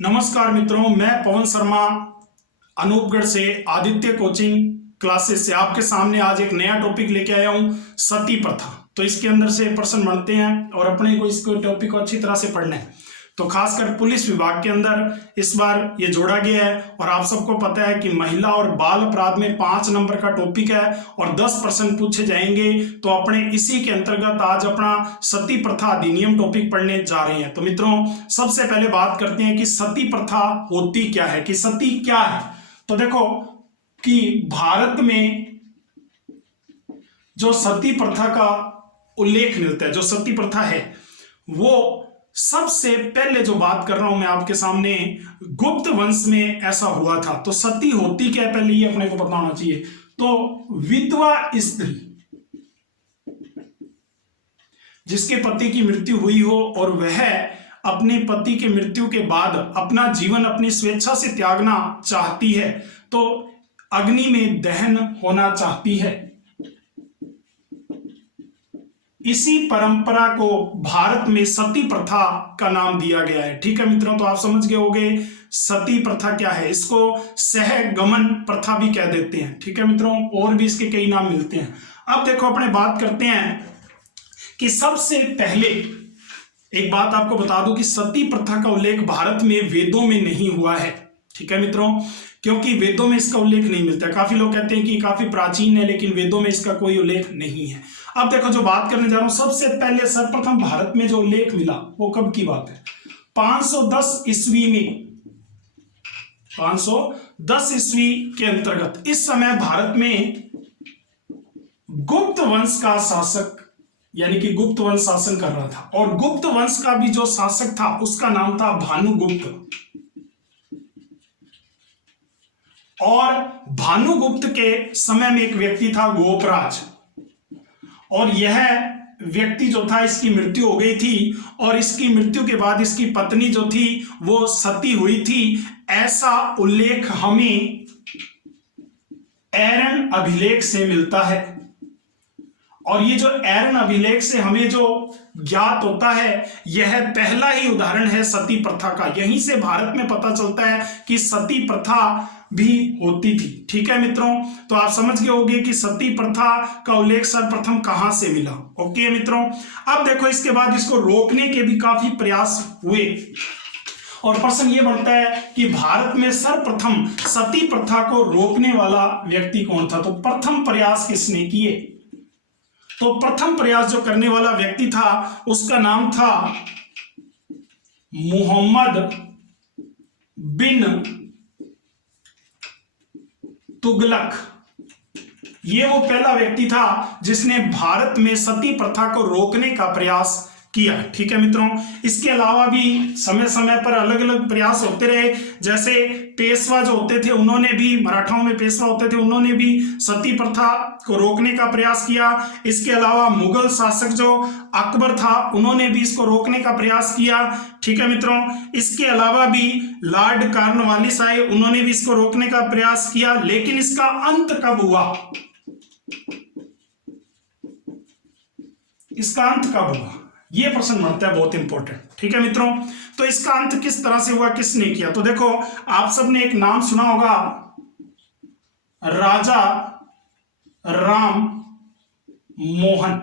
नमस्कार मित्रों, मैं पवन शर्मा अनूपगढ़ से आदित्य कोचिंग क्लासेस से आपके सामने आज एक नया टॉपिक लेके आया हूं, सती प्रथा। तो इसके अंदर से प्रश्न बनते हैं और अपने को इसको टॉपिक को अच्छी तरह से पढ़ना है। तो खासकर पुलिस विभाग के अंदर इस बार ये जोड़ा गया है और आप सबको पता है कि महिला और बाल अपराध में 5 नंबर का टॉपिक है और 10 प्रश्न पूछे जाएंगे। तो अपने इसी के अंतर्गत आज अपना सती प्रथा अधिनियम टॉपिक पढ़ने जा रहे हैं। तो मित्रों, सबसे पहले बात करते हैं कि सती प्रथा होती क्या है, कि सती क्या है। तो देखो कि भारत में जो सती प्रथा का उल्लेख मिलता है, जो सती प्रथा है, वो सबसे पहले जो बात कर रहा हूं मैं आपके सामने, गुप्त वंश में ऐसा हुआ था। तो सती होती क्या है, पहले ये अपने को पता होना चाहिए। तो विधवा स्त्री जिसके पति की मृत्यु हुई हो और वह अपने पति के मृत्यु के बाद अपना जीवन अपनी स्वेच्छा से त्यागना चाहती है, तो अग्नि में दहन होना चाहती है, इसी परंपरा को भारत में सती प्रथा का नाम दिया गया है। ठीक है मित्रों, तो आप समझ गए होंगे सती प्रथा क्या है। इसको सहगमन प्रथा भी कह देते हैं। ठीक है मित्रों, और भी इसके कई नाम मिलते हैं। अब देखो, अपने बात करते हैं कि सबसे पहले एक बात आपको बता दूं कि सती प्रथा का उल्लेख भारत में वेदों में नहीं हुआ है। ठीक है मित्रों, क्योंकि वेदों में इसका उल्लेख नहीं मिलता। काफी लोग कहते हैं कि काफी प्राचीन है, लेकिन वेदों में इसका कोई उल्लेख नहीं है। अब देखो, जो बात करने जा रहा हूं, सबसे पहले सर्वप्रथम भारत में जो उल्लेख मिला वो कब की बात है, 510 ईस्वी में। 510 ईस्वी के अंतर्गत इस समय भारत में गुप्त वंश का शासक, यानी कि गुप्त वंश शासन कर रहा था, और गुप्त वंश का भी जो शासक था उसका नाम था भानुगुप्त। और भानुगुप्त के समय में एक व्यक्ति था गोपराज, और यह व्यक्ति जो था, इसकी मृत्यु हो गई थी, और इसकी मृत्यु के बाद इसकी पत्नी जो थी वो सती हुई थी। ऐसा उल्लेख हमें एरन अभिलेख से मिलता है। और ये जो एरन अभिलेख से हमें जो ज्ञात होता है, यह पहला ही उदाहरण है सती प्रथा का। यहीं से भारत में पता चलता है कि सती प्रथा भी होती थी। ठीक है मित्रों, तो आप समझ गए होंगे कि सती प्रथा का उल्लेख सर्वप्रथम कहां से मिला। ओके मित्रों, अब देखो, इसके बाद इसको रोकने के भी काफी प्रयास हुए, और प्रश्न ये बनता है कि भारत में सर्वप्रथम सती प्रथा को रोकने वाला व्यक्ति कौन था। तो प्रथम प्रयास किसने किए, तो प्रथम प्रयास जो करने वाला व्यक्ति था उसका नाम था मोहम्मद बिन तुगलक। ये वो पहला व्यक्ति था जिसने भारत में सती प्रथा को रोकने का प्रयास किया। ठीक है मित्रों, इसके अलावा भी समय समय पर अलग अलग प्रयास होते रहे। जैसे पेशवा जो होते थे, उन्होंने भी, मराठाओं में पेशवा होते थे, उन्होंने भी सती प्रथा को रोकने का प्रयास किया। इसके अलावा मुगल शासक जो अकबर था, उन्होंने भी इसको रोकने का प्रयास किया। ठीक है मित्रों, इसके अलावा भी लॉर्ड कॉर्नवालिस आए, उन्होंने भी इसको रोकने का प्रयास किया। लेकिन इसका अंत कब हुआ, इसका अंत कब हुआ, ये प्रश्न बनता है, बहुत इंपॉर्टेंट। ठीक है मित्रों, तो इसका अंत किस तरह से हुआ, किसने किया। तो देखो, आप सबने एक नाम सुना होगा, राजा राम मोहन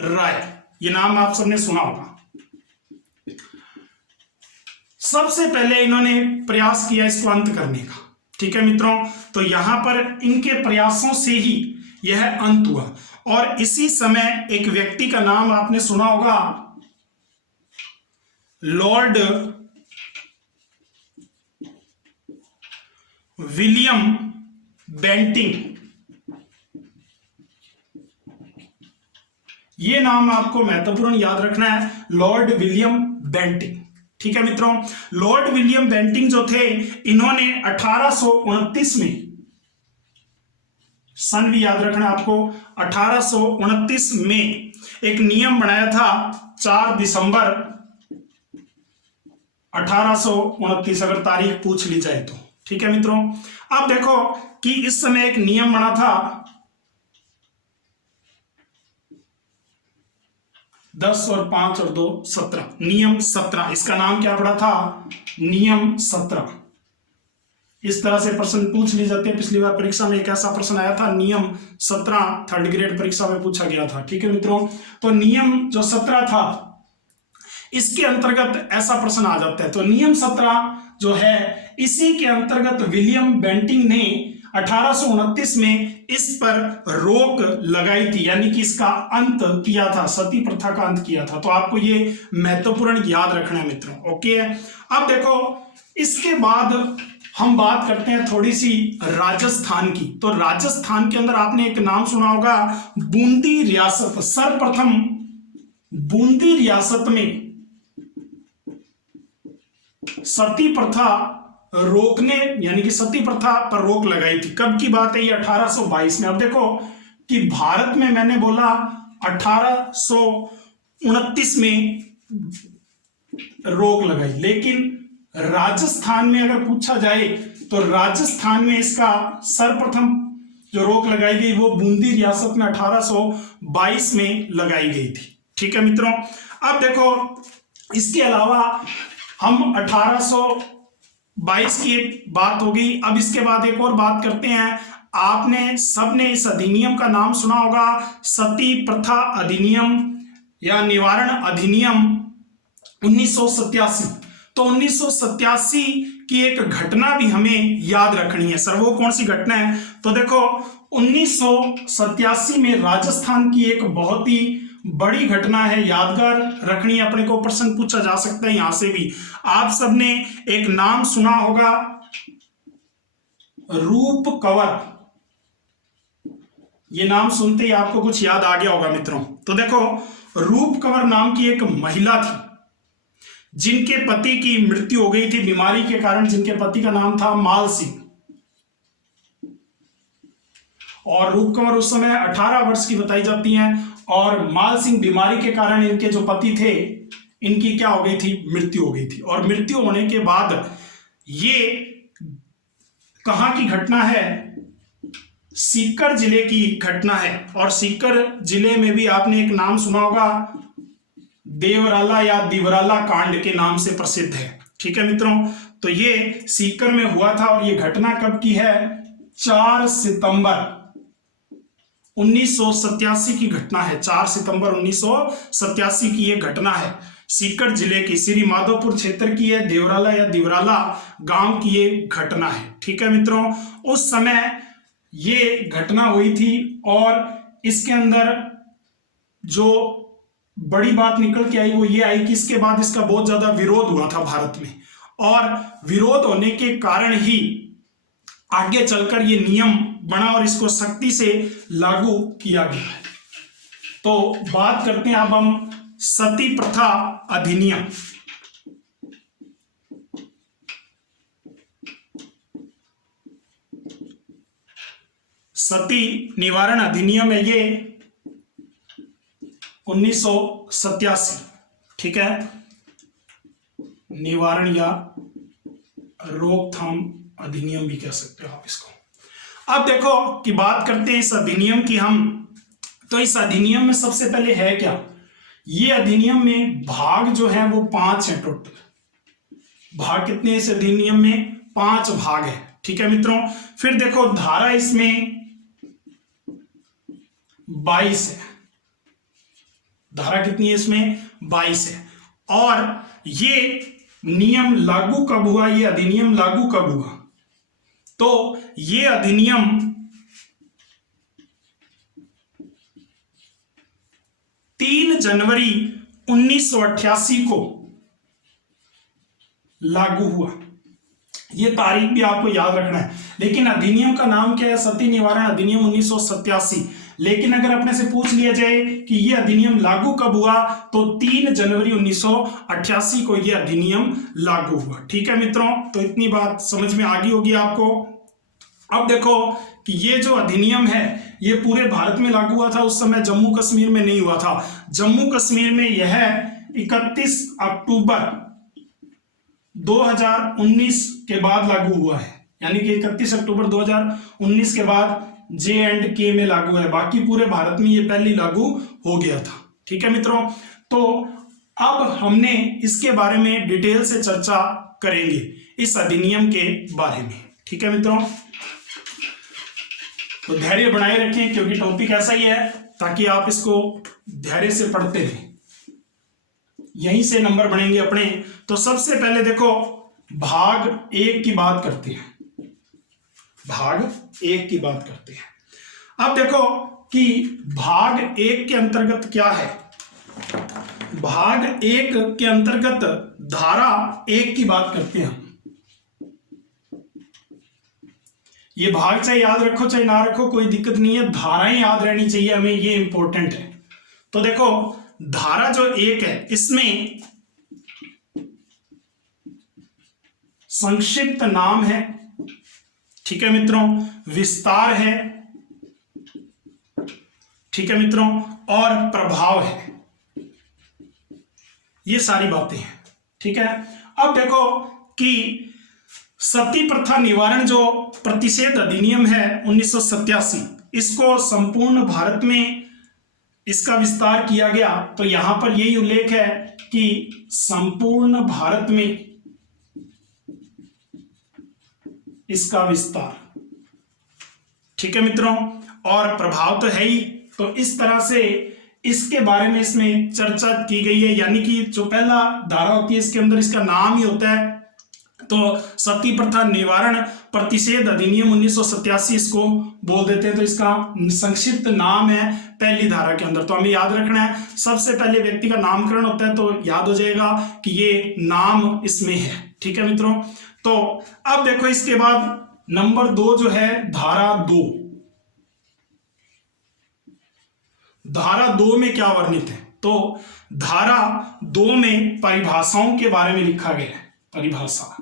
राय। ये नाम आप सबने सुना होगा। सबसे पहले इन्होंने प्रयास किया इसको अंत करने का। ठीक है मित्रों, तो यहां पर इनके प्रयासों से ही यह अंत हुआ। और इसी समय एक व्यक्ति का नाम आपने सुना होगा, लॉर्ड विलियम बेंटिंग। ये नाम आपको महत्वपूर्ण याद रखना है, लॉर्ड विलियम बेंटिंग। ठीक है मित्रों, लॉर्ड विलियम बेंटिंग जो थे, इन्होंने 1829 में, सन भी याद रखना आपको, 1829 में एक नियम बनाया था, 4 दिसंबर 1829, अगर तारीख पूछ ली जाए तो। ठीक है मित्रों, अब देखो कि इस समय एक नियम बना था 10 और 5 और 2 17, नियम 17। इसका नाम क्या पड़ा था? नियम 17। इस तरह से प्रश्न पूछ लिए जाते हैं। पिछली बार परीक्षा में एक ऐसा प्रश्न आया था, नियम 17 थर्ड ग्रेड परीक्षा में पूछा गया था। ठीक है मित्रों, तो नियम जो 17 था इसके अंतर्गत ऐसा प्रश्न आ जाता है। तो नियम 17 जो है इसी के अंतर्गत विलियम बेंटिंग ने 1829 में इस पर रोक लगाई थी, यानी कि इसका अंत किया था, सती प्रथा का अंत किया था। तो आपको ये महत्वपूर्ण याद रखना है मित्रों। ओके, अब देखो इसके बाद हम बात करते हैं थोड़ी सी राजस्थान की। तो राजस्थान के अंदर आपने एक नाम सुना होगा, बूंदी रियासत। सर्वप्रथम बूंदी रियासत में सती प्रथा रोकने, यानी कि सती प्रथा पर रोक लगाई थी। कब की बात है? ये 1822 में। अब देखो कि भारत में मैंने बोला 1829 में रोक लगाई, लेकिन राजस्थान में अगर पूछा जाए तो राजस्थान में इसका सर्वप्रथम जो रोक लगाई गई वो बूंदी रियासत में 1822 में लगाई गई थी। ठीक है मित्रों, अब देखो इसके अलावा हम 1822 की एक बात हो गई। अब इसके बाद एक और बात करते हैं। आपने सबने इस अधिनियम का नाम सुना होगा, सती प्रथा अधिनियम या निवारण अधिनियम 1987। तो 1987 की एक घटना भी हमें याद रखनी है। सर वो कौन सी घटना है? तो देखो 1987 में राजस्थान की एक बहुत ही बड़ी घटना है, यादगार रखनी है अपने को। प्रश्न पूछा जा सकता है यहां से भी। आप सबने एक नाम सुना होगा, रूप कंवर। ये नाम सुनते ही आपको कुछ याद आ गया होगा मित्रों। तो देखो रूप कंवर नाम की एक महिला थी जिनके पति की मृत्यु हो गई थी बीमारी के कारण, जिनके पति का नाम था माल सिंह। और रूप कंवर उस समय 18 वर्ष की बताई जाती हैं, और माल सिंह बीमारी के कारण इनके जो पति थे इनकी क्या हो गई थी? मृत्यु हो गई थी। और मृत्यु होने के बाद ये कहां की घटना है? सीकर जिले की घटना है। और सीकर जिले में भी आपने एक नाम सुना होगा, देवराला या दिवराला कांड के नाम से प्रसिद्ध है। ठीक है मित्रों, तो ये सीकर में हुआ था। और ये घटना कब की है? 4 सितंबर 1987 की घटना है। 4 सितंबर 1987 की ये घटना है। सीकर जिले की श्री माधोपुर क्षेत्र की है, देवराला या दिवराला गांव की ये घटना है। ठीक है मित्रों, उस समय ये घटना हुई थी और इसके अंदर जो बड़ी बात निकल के आई वो ये आई कि इसके बाद इसका बहुत ज्यादा विरोध हुआ था भारत में, और विरोध होने के कारण ही आगे चलकर ये नियम बना और इसको सख्ती से लागू किया गया है। तो बात करते हैं अब हम सती प्रथा अधिनियम। सती निवारण अधिनियम है ये 1987। ठीक है, निवारण या रोकथाम अधिनियम भी कह सकते हो आप इसको। अब देखो कि बात करते हैं इस अधिनियम की हम। तो इस अधिनियम में सबसे पहले है क्या? ये अधिनियम में भाग जो है वो 5 है टोटल। भाग कितने इस अधिनियम में? 5 भाग है। ठीक है मित्रों, फिर देखो धारा इसमें 22 है। धारा कितनी है इसमें? 22 है। और ये नियम लागू कब हुआ? ये अधिनियम लागू कब हुआ? तो ये अधिनियम 3 जनवरी 1988 को लागू हुआ। ये तारीख भी आपको याद रखना है। लेकिन अधिनियम का नाम क्या है? सती निवारण अधिनियम 1987। लेकिन अगर अपने से पूछ लिया जाए कि ये अधिनियम लागू कब हुआ, तो 3 जनवरी 1988 को ये अधिनियम लागू हुआ। ठीक है मित्रों, तो इतनी बात समझ में आ गई होगी आपको। अब देखो कि ये जो अधिनियम है ये पूरे भारत में लागू हुआ था। उस समय जम्मू कश्मीर में नहीं हुआ था। जम्मू कश्मीर में यह 31 अक्टूबर 2019 के बाद लागू हुआ है। यानी कि 31 अक्टूबर 2019 के बाद J&K में लागू है। बाकी पूरे भारत में ये पहले लागू हो गया था। ठीक है मित्रों, तो अब हमने इसके बारे में डिटेल से चर्चा करेंगे इस अधिनियम के बारे में। ठीक है मित्रों, तो धैर्य बनाए रखें क्योंकि टॉपिक ऐसा ही है ताकि आप इसको धैर्य से पढ़ते रहें, यहीं से नंबर बनेंगे अपने। तो सबसे पहले देखो भाग 1 की बात करते हैं, भाग 1 की बात करते हैं। अब देखो कि भाग 1 के अंतर्गत क्या है। भाग 1 के अंतर्गत धारा 1 की बात करते हैं। ये भाग चाहे याद रखो चाहे ना रखो कोई दिक्कत नहीं है, धाराएं याद रहनी चाहिए हमें, ये इंपॉर्टेंट है। तो देखो धारा जो 1 है इसमें संक्षिप्त नाम है, ठीक है मित्रों, विस्तार है, ठीक है मित्रों, और प्रभाव है, ये सारी बातें हैं। ठीक है, अब देखो कि सती प्रथा निवारण जो प्रतिषेध अधिनियम है 1987, इसको संपूर्ण भारत में इसका विस्तार किया गया। तो यहां पर यही उल्लेख है कि संपूर्ण भारत में इसका विस्तार, ठीक है मित्रों, और प्रभाव तो है ही। तो इस तरह से इसके बारे में इसमें चर्चा की गई है, यानी कि जो पहला धारा होती है इसके अंदर इसका नाम ही होता है। तो सती प्रथा निवारण प्रतिषेध अधिनियम 1987 इसको बोल देते हैं। तो इसका संक्षिप्त नाम है पहली धारा के अंदर। तो हमें याद रखना है, सबसे पहले व्यक्ति का नामकरण होता है तो याद हो जाएगा कि ये नाम इसमें है। ठीक है मित्रों, तो अब देखो इसके बाद नंबर 2 जो है धारा 2। धारा 2 में क्या वर्णित है? तो धारा 2 में परिभाषाओं के बारे में लिखा गया है। परिभाषा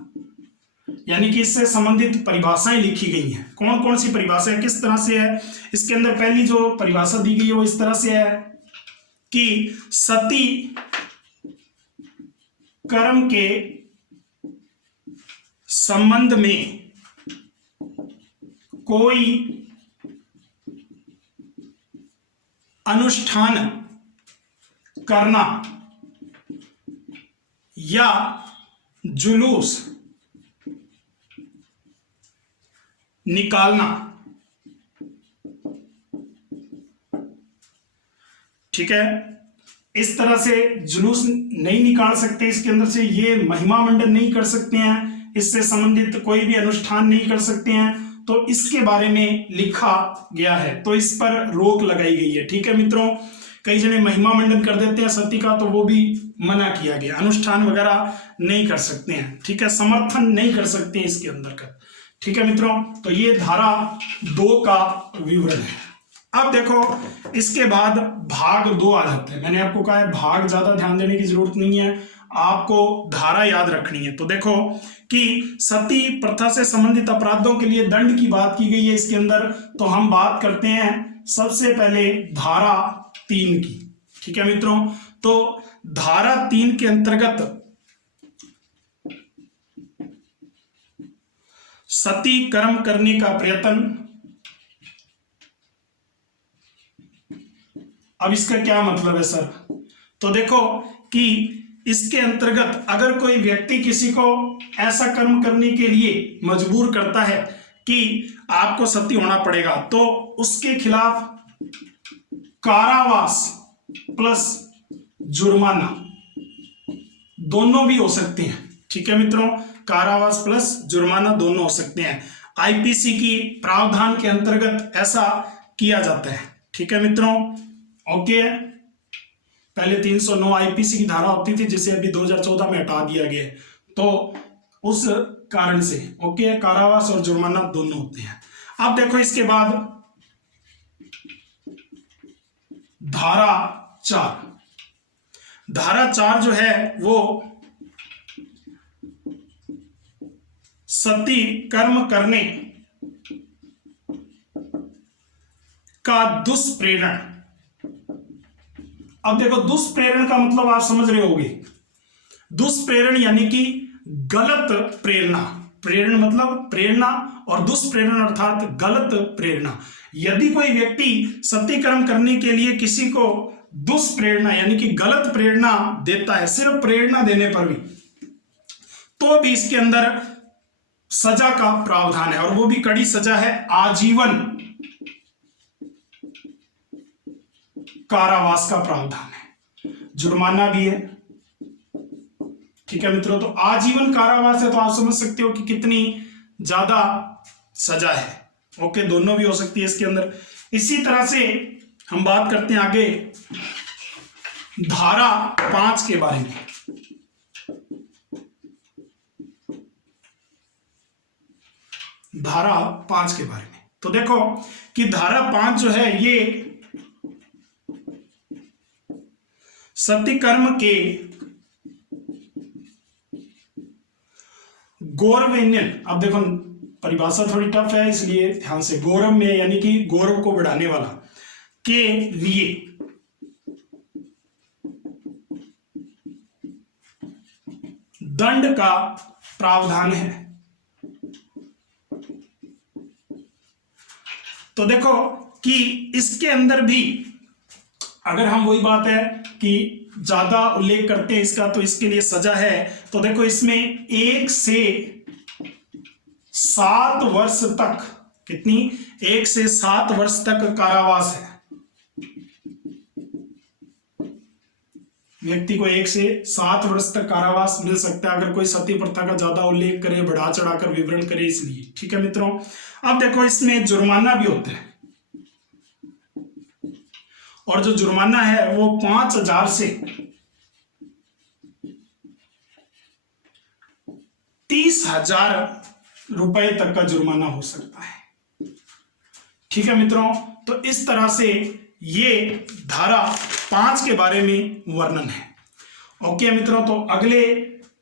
यानी कि इससे संबंधित परिभाषाएं लिखी गई हैं। कौन कौन सी परिभाषाएं किस तरह से है? इसके अंदर पहली जो परिभाषा दी गई है वो इस तरह से है कि सती कर्म के संबंध में कोई अनुष्ठान करना या जुलूस निकालना, ठीक है, इस तरह से जुलूस नहीं निकाल सकते, इसके अंदर से ये महिमा मंडन नहीं कर सकते हैं, इससे संबंधित कोई भी अनुष्ठान नहीं कर सकते हैं। तो इसके बारे में लिखा गया है, तो इस पर रोक लगाई गई है। ठीक है मित्रों, कई जने महिमा मंडन कर देते हैं सती का, तो वो भी मना किया गया, अनुष्ठान वगैरह नहीं कर सकते हैं। ठीक है, समर्थन नहीं कर सकते हैं इसके अंदर का। ठीक है मित्रों, तो ये धारा 2 का विवरण है। अब देखो इसके बाद भाग 2 आ जाता है। मैंने आपको कहा है भाग ज्यादा ध्यान देने की जरूरत नहीं है, आपको धारा याद रखनी है। तो देखो कि सती प्रथा से संबंधित अपराधों के लिए दंड की बात की गई है इसके अंदर। तो हम बात करते हैं सबसे पहले धारा 3 की। ठीक है मित्रों, तो धारा 3 के अंतर्गत सती कर्म करने का प्रयत्न। अब इसका क्या मतलब है सर? तो देखो कि इसके अंतर्गत अगर कोई व्यक्ति किसी को ऐसा कर्म करने के लिए मजबूर करता है कि आपको सती होना पड़ेगा, तो उसके खिलाफ कारावास प्लस जुर्माना दोनों भी हो सकते हैं। ठीक है मित्रों, कारावास प्लस जुर्माना दोनों हो सकते हैं। आईपीसी की प्रावधान के अंतर्गत ऐसा किया जाता है। ठीक है मित्रों, ओके। पहले 309 आईपीसी की धारा होती थी जिसे अभी 2014 में हटा दिया गया, तो उस कारण से ओके, कारावास और जुर्माना दोनों होते हैं। अब देखो इसके बाद धारा 4। धारा 4 जो है वो सती कर्म करने का दुष्प्रेरण। अब देखो दुष्प्रेरण का मतलब आप समझ रहे होंगे। दुष्प्रेरण यानी कि गलत प्रेरणा। प्रेरण मतलब प्रेरणा और दुष्प्रेरण अर्थात गलत प्रेरणा। यदि कोई व्यक्ति सती कर्म करने के लिए किसी को दुष्प्रेरणा यानी कि गलत प्रेरणा देता है, सिर्फ प्रेरणा देने पर भी, तो भी इसके अंदर सजा का प्रावधान है, और वो भी कड़ी सजा है, आजीवन कारावास का प्रावधान है, जुर्माना भी है। ठीक है मित्रों, तो आजीवन कारावास है तो आप समझ सकते हो कि कितनी ज्यादा सजा है। ओके, दोनों भी हो सकती है इसके अंदर। इसी तरह से हम बात करते हैं आगे धारा 5 के बारे में। धारा 5 के बारे में तो देखो कि धारा 5 जो है ये सत्यकर्म के गौरवन्यन, अब देखो परिभाषा थोड़ी टफ है इसलिए ध्यान से, गौरव में यानी कि गौरव को बढ़ाने वाला, के लिए दंड का प्रावधान है। तो देखो कि इसके अंदर भी अगर हम वही बात है कि ज्यादा उल्लेख करते हैं इसका तो इसके लिए सजा है। तो देखो इसमें 1 से 7 वर्ष तक, कितनी, 1 से 7 वर्ष तक कारावास है। व्यक्ति को 1 से 7 वर्ष तक कारावास मिल सकता है अगर कोई सती प्रथा का ज्यादा उल्लेख करे, बढ़ा चढ़ाकर विवरण करे, इसलिए। ठीक है मित्रों, अब देखो इसमें जुर्माना भी होता है, और जो जुर्माना है वो 5,000 से 30,000 रुपए तक का जुर्माना हो सकता है। ठीक है मित्रों, तो इस तरह से ये धारा 5 के बारे में वर्णन है। ओके मित्रों, तो अगले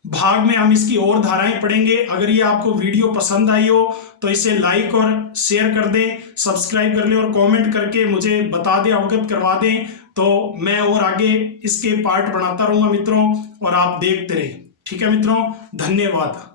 भाग में हम इसकी और धाराएं पढ़ेंगे। अगर ये आपको वीडियो पसंद आई हो तो इसे लाइक और शेयर कर दें, सब्सक्राइब कर लें और कमेंट करके मुझे बता दें, अवगत करवा दें, तो मैं और आगे इसके पार्ट बनाता रहूंगा मित्रों, और आप देखते रहें। ठीक है मित्रों, धन्यवाद।